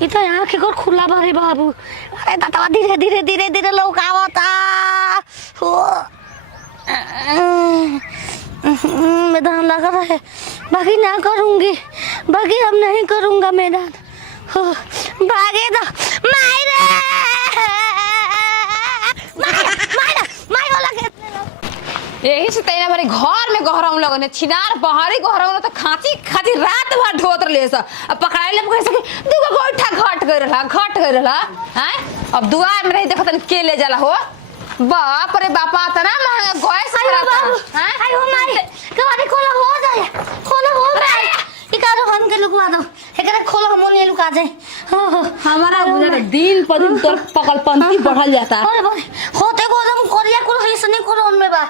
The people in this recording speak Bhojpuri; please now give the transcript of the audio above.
ये तो यहाँ के खुला भरे बाबू। अरे दादा धीरे धीरे धीरे धीरे लौकावता हो। मैदान लगा रहा है, बाकी ना करूँगी, बाकी अब नहीं करूँगा मैदान। भागे तो मायरे यही से तैना बारे घर में गहराऊ लगने छिनार बहरी गहराऊ तो खांची खांची रात भर ढोत ले सा अब पकड़ाई ले कैसे कि दुगो गोइठा घट गई रहा हैं। अब दुआर में नहीं देखत के ले जाला हो। बाप रे बापा तना महंगा गैस रहता हैं। आयो माई कबाड़ी खोला हो जाए, खोला हो जाए। इकारो हम के लुकवा दो, एकरा खोला हम नहीं लुका जाए। हमारा गुजर दिन पर दिन तोर पकड़ पंथी बढ़ल जाता। होते को एकदम कोरिया कुल हिस्सा नहीं को में बा।